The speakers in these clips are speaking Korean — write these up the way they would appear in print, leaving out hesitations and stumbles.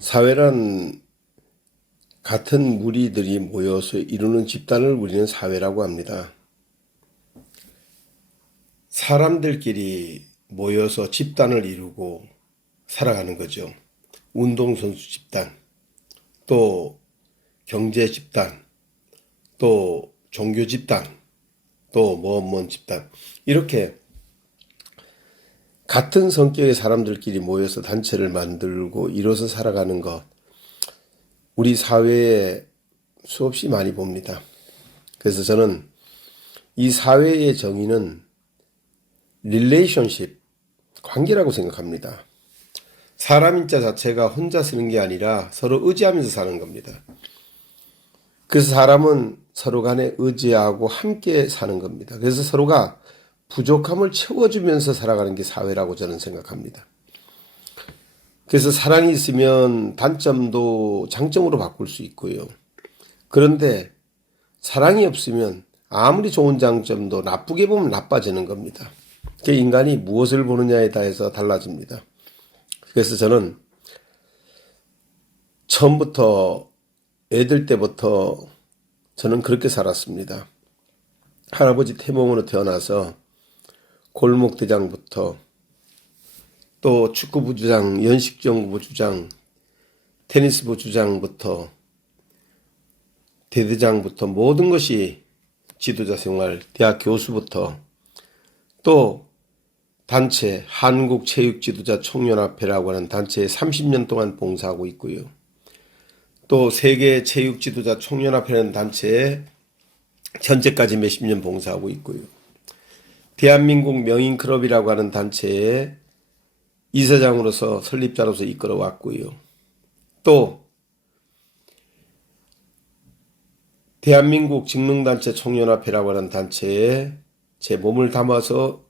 사회란 같은 무리들이 모여서 이루는 집단을 우리는 사회라고 합니다. 사람들끼리 모여서 집단을 이루고 살아가는 거죠. 운동선수 집단, 또 경제 집단, 또 종교 집단, 또 뭔 집단, 이렇게 같은 성격의 사람들끼리 모여서 단체를 만들고 이뤄서 살아가는 것, 우리 사회에 수없이 많이 봅니다. 그래서 저는 이 사회의 정의는 릴레이션십, 관계라고 생각합니다. 사람인자 자체가 혼자 쓰는 게 아니라 서로 의지하면서 사는 겁니다. 그래서 사람은 서로 간에 의지하고 함께 사는 겁니다. 그래서 서로가 부족함을 채워주면서 살아가는 게 사회라고 저는 생각합니다. 그래서 사랑이 있으면 단점도 장점으로 바꿀 수 있고요. 그런데 사랑이 없으면 아무리 좋은 장점도 나쁘게 보면 나빠지는 겁니다. 인간이 무엇을 보느냐에 따라서 달라집니다. 그래서 저는 처음부터 애들 때부터 저는 그렇게 살았습니다. 할아버지 태몽으로 태어나서 골목대장부터 또 축구부 주장, 연식정부 주장, 테니스부 주장부터 대대장부터 모든 것이 지도자 생활, 대학 교수부터 또 단체 한국체육지도자 총연합회라고 하는 단체에 30년 동안 봉사하고 있고요. 또 세계체육지도자 총연합회라는 단체에 현재까지 몇십 년 봉사하고 있고요. 대한민국 명인클럽이라고 하는 단체에 이사장으로서 설립자로서 이끌어 왔고요. 또 대한민국 직능단체 총연합회라고 하는 단체에 제 몸을 담아서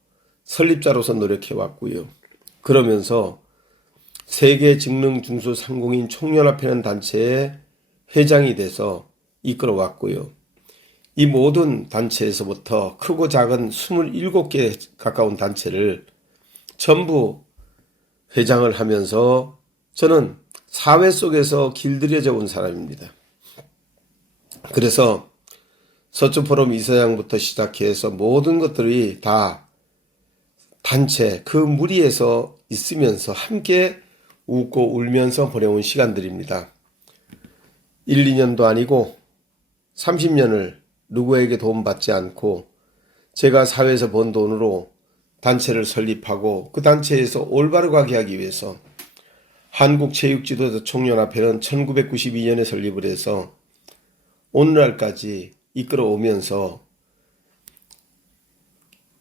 설립자로서 노력해 왔고요. 그러면서 세계 직능 중소상공인 총연합회라는 단체의 회장이 돼서 이끌어 왔고요. 이 모든 단체에서부터 크고 작은 27개 가까운 단체를 전부 회장을 하면서 저는 사회 속에서 길들여져 온 사람입니다. 그래서 서초포럼 이사장부터 시작해서 모든 것들이 다 단체, 그 무리에서 있으면서 함께 웃고 울면서 보내온 시간들입니다. 1, 2년도 아니고 30년을 누구에게 도움받지 않고 제가 사회에서 번 돈으로 단체를 설립하고 그 단체에서 올바로 가게 하기 위해서 한국체육지도자 총연합회는 1992년에 설립을 해서 오늘날까지 이끌어 오면서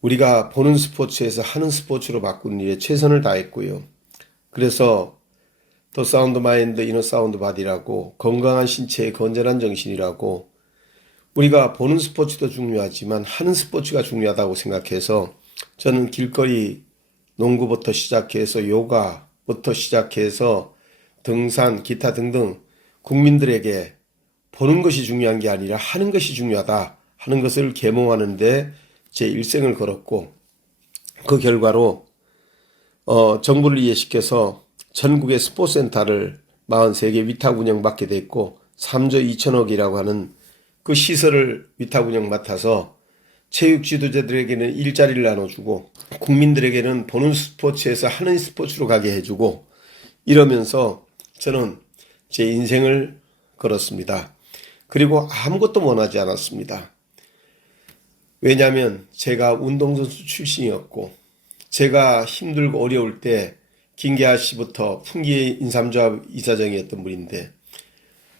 우리가 보는 스포츠에서 하는 스포츠로 바꾸는 일에 최선을 다했고요. 그래서 더 사운드 마인드, 이너 사운드 바디라고 건강한 신체의 건전한 정신이라고 우리가 보는 스포츠도 중요하지만 하는 스포츠가 중요하다고 생각해서 저는 길거리 농구부터 시작해서 요가부터 시작해서 등산, 기타 등등 국민들에게 보는 것이 중요한 게 아니라 하는 것이 중요하다 하는 것을 계몽하는데 제 일생을 걸었고 그 결과로 정부를 이해시켜서 전국의 스포츠센터를 43개 위탁 운영받게 됐고 3조 2천억이라고 하는 그 시설을 위탁 운영 맡아서 체육 지도자들에게는 일자리를 나눠주고 국민들에게는 보는 스포츠에서 하는 스포츠로 가게 해주고 이러면서 저는 제 인생을 걸었습니다. 그리고 아무것도 원하지 않았습니다. 왜냐하면 제가 운동선수 출신이었고 제가 힘들고 어려울 때 김계하 씨부터 풍기 인삼조합 이사장이었던 분인데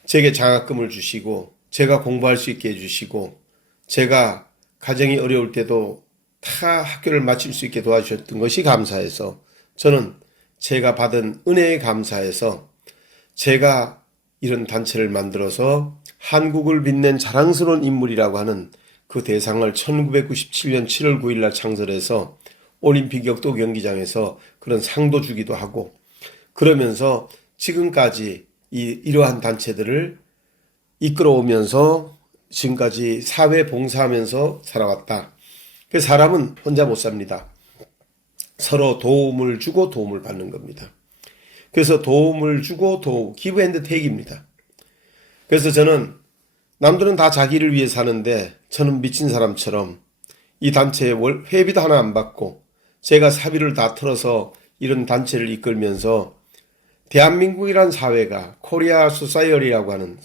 제게 장학금을 주시고 제가 공부할 수 있게 해주시고 제가 가정이 어려울 때도 다 학교를 마칠 수 있게 도와주셨던 것이 감사해서 저는 제가 받은 은혜에 감사해서 제가 이런 단체를 만들어서 한국을 빛낸 자랑스러운 인물이라고 하는 그 대상을 1997년 7월 9일 날 창설해서 올림픽 역도 경기장에서 그런 상도 주기도 하고 그러면서 지금까지 이러한 단체들을 이끌어오면서 지금까지 사회 봉사하면서 살아왔다. 그 사람은 혼자 못 삽니다. 서로 도움을 주고 도움을 받는 겁니다. 그래서 도움을 주고 give and take입니다. 그래서 저는 남들은 다 자기를 위해 사는데 저는 미친 사람처럼 이 단체에 회비도 하나 안 받고 제가 사비를 다 털어서 이런 단체를 이끌면서 대한민국이란 사회가 코리아 소사이어티라고 하는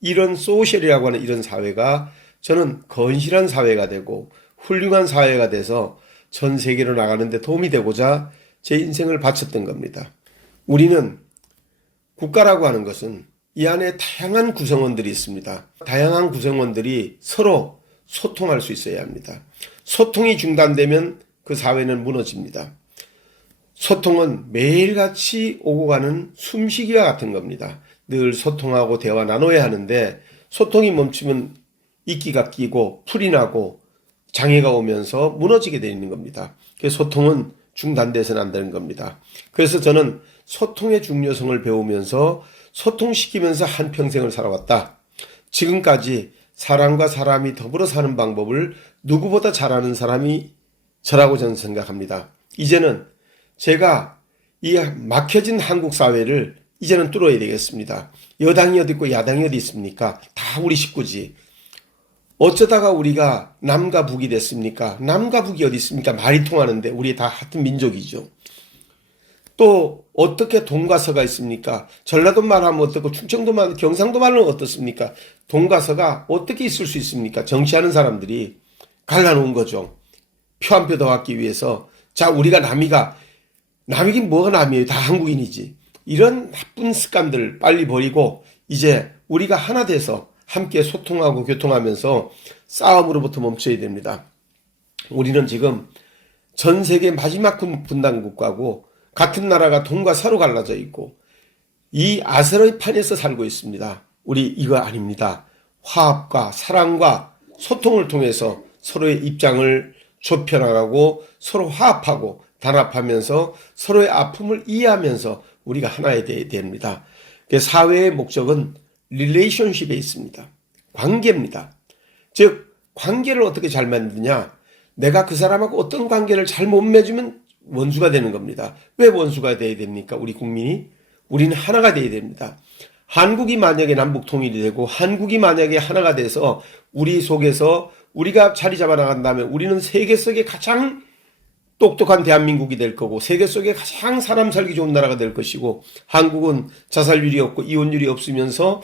이런 소셜이라고 하는 이런 사회가 저는 건실한 사회가 되고 훌륭한 사회가 돼서 전 세계로 나가는데 도움이 되고자 제 인생을 바쳤던 겁니다. 우리는 국가라고 하는 것은 이 안에 다양한 구성원들이 있습니다. 다양한 구성원들이 서로 소통할 수 있어야 합니다. 소통이 중단되면 그 사회는 무너집니다. 소통은 매일같이 오고 가는 숨쉬기와 같은 겁니다. 늘 소통하고 대화 나눠야 하는데 소통이 멈추면 이끼가 끼고 풀이 나고 장애가 오면서 무너지게 되어 있는 겁니다. 그래서 소통은 중단돼서는 안 되는 겁니다. 그래서 저는 소통의 중요성을 배우면서 소통시키면서 한평생을 살아왔다. 지금까지 사람과 사람이 더불어 사는 방법을 누구보다 잘하는 사람이 저라고 저는 생각합니다. 이제는 제가 이 막혀진 한국 사회를 이제는 뚫어야 되겠습니다. 여당이 어디 있고 야당이 어디 있습니까? 다 우리 식구지. 어쩌다가 우리가 남과 북이 됐습니까? 남과 북이 어디 있습니까? 말이 통하는데 우리 다 같은 민족이죠. 또 어떻게 동과 서가 있습니까? 전라도 말하면 어떻고 충청도 말, 경상도 말은 어떻습니까? 동과 서가 어떻게 있을 수 있습니까? 정치하는 사람들이 갈라놓은 거죠. 표 한 표 더 받기 위해서. 자, 우리가 남이긴 뭐가 남이에요? 다 한국인이지. 이런 나쁜 습관들 빨리 버리고 이제 우리가 하나 돼서 함께 소통하고 교통하면서 싸움으로부터 멈춰야 됩니다. 우리는 지금 전 세계 마지막 분단 국가고 같은 나라가 동과 서로 갈라져 있고 이 아세르판에서 살고 있습니다. 우리 이거 아닙니다. 화합과 사랑과 소통을 통해서 서로의 입장을 좁혀나가고 서로 화합하고 단합하면서 서로의 아픔을 이해하면서 우리가 하나가 되어야 됩니다. 사회의 목적은 릴레이션십에 있습니다. 관계입니다. 즉 관계를 어떻게 잘 만드냐. 내가 그 사람하고 어떤 관계를 잘 못 맺으면 원수가 되는 겁니다. 왜 원수가 돼야 됩니까? 우리 국민이? 우리는 하나가 돼야 됩니다. 한국이 만약에 남북 통일이 되고 한국이 만약에 하나가 돼서 우리 속에서 우리가 자리 잡아 나간다면 우리는 세계 속에 가장 똑똑한 대한민국이 될 거고 세계 속에 가장 사람 살기 좋은 나라가 될 것이고 한국은 자살률이 없고 이혼율이 없으면서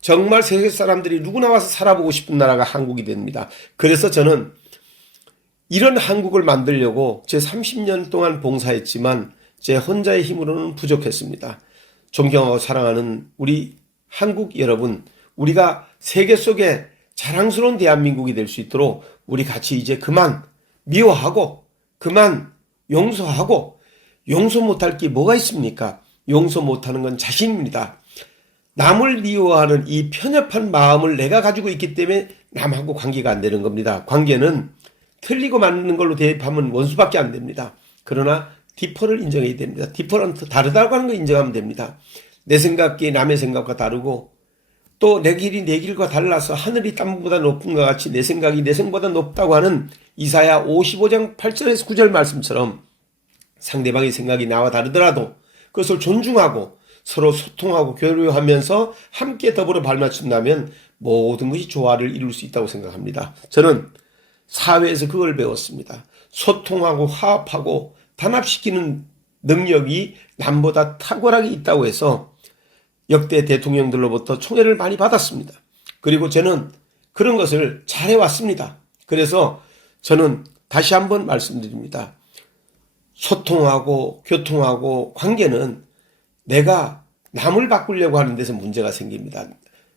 정말 세계 사람들이 누구나 와서 살아보고 싶은 나라가 한국이 됩니다. 그래서 저는 이런 한국을 만들려고 제 30년 동안 봉사했지만 제 혼자의 힘으로는 부족했습니다. 존경하고 사랑하는 우리 한국 여러분, 우리가 세계 속에 자랑스러운 대한민국이 될 수 있도록 우리 같이 이제 그만 미워하고 그만 용서하고 용서 못할 게 뭐가 있습니까? 용서 못하는 건 자신입니다. 남을 미워하는 이 편협한 마음을 내가 가지고 있기 때문에 남하고 관계가 안 되는 겁니다. 관계는 틀리고 맞는 걸로 대입하면 원수밖에 안 됩니다. 그러나 디퍼를 인정해야 됩니다. 디퍼는 다르다고 하는 걸 인정하면 됩니다. 내 생각이 남의 생각과 다르고 또 내 길이 내 길과 달라서 하늘이 땅보다 높은 것 같이 내 생각이 내 생각보다 높다고 하는 이사야 55장 8절에서 9절 말씀처럼 상대방의 생각이 나와 다르더라도 그것을 존중하고 서로 소통하고 교류하면서 함께 더불어 발맞춘다면 모든 것이 조화를 이룰 수 있다고 생각합니다. 저는 사회에서 그걸 배웠습니다. 소통하고 화합하고 단합시키는 능력이 남보다 탁월하게 있다고 해서 역대 대통령들로부터 총애를 많이 받았습니다. 그리고 저는 그런 것을 잘해왔습니다. 그래서 저는 다시 한번 말씀드립니다. 소통하고 교통하고 관계는 내가 남을 바꾸려고 하는 데서 문제가 생깁니다.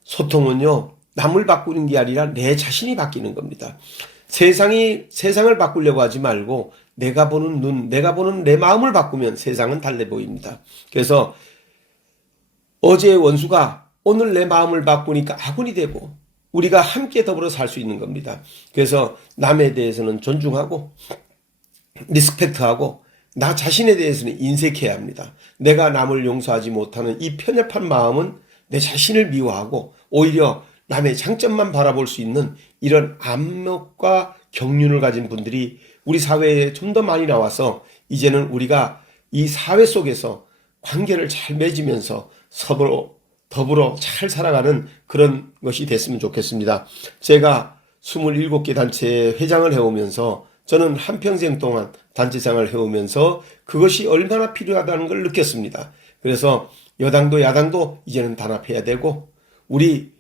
소통은요, 남을 바꾸는 게 아니라 내 자신이 바뀌는 겁니다. 세상을 바꾸려고 하지 말고 내가 보는 눈, 내가 보는 내 마음을 바꾸면 세상은 달래 보입니다. 그래서 어제의 원수가 오늘 내 마음을 바꾸니까 아군이 되고 우리가 함께 더불어 살 수 있는 겁니다. 그래서 남에 대해서는 존중하고 리스펙트하고 나 자신에 대해서는 인색해야 합니다. 내가 남을 용서하지 못하는 이 편협한 마음은 내 자신을 미워하고 오히려 남의 장점만 바라볼 수 있는 이런 안목과 경륜을 가진 분들이 우리 사회에 좀 더 많이 나와서 이제는 우리가 이 사회 속에서 관계를 잘 맺으면서 서로 더불어 잘 살아가는 그런 것이 됐으면 좋겠습니다. 제가 27개 단체의 회장을 해오면서 저는 한평생 동안 단체장을 해오면서 그것이 얼마나 필요하다는 걸 느꼈습니다. 그래서 여당도 야당도 이제는 단합해야 되고 우리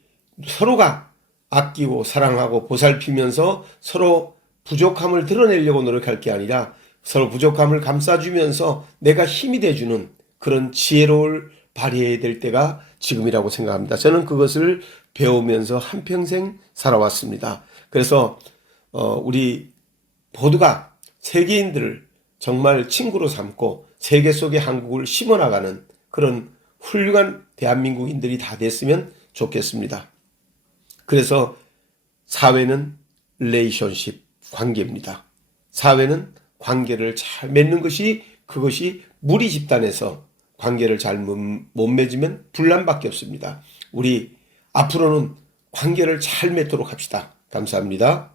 서로가 아끼고 사랑하고 보살피면서 서로 부족함을 드러내려고 노력할 게 아니라 서로 부족함을 감싸주면서 내가 힘이 돼주는 그런 지혜로움을 발휘해야 될 때가 지금이라고 생각합니다. 저는 그것을 배우면서 한평생 살아왔습니다. 그래서 우리 모두가 세계인들을 정말 친구로 삼고 세계 속에 한국을 심어나가는 그런 훌륭한 대한민국인들이 다 됐으면 좋겠습니다. 그래서 사회는 릴레이션십, 관계입니다. 사회는 관계를 잘 맺는 것이 그것이 무리 집단에서 관계를 잘 못 맺으면 분란밖에 없습니다. 우리 앞으로는 관계를 잘 맺도록 합시다. 감사합니다.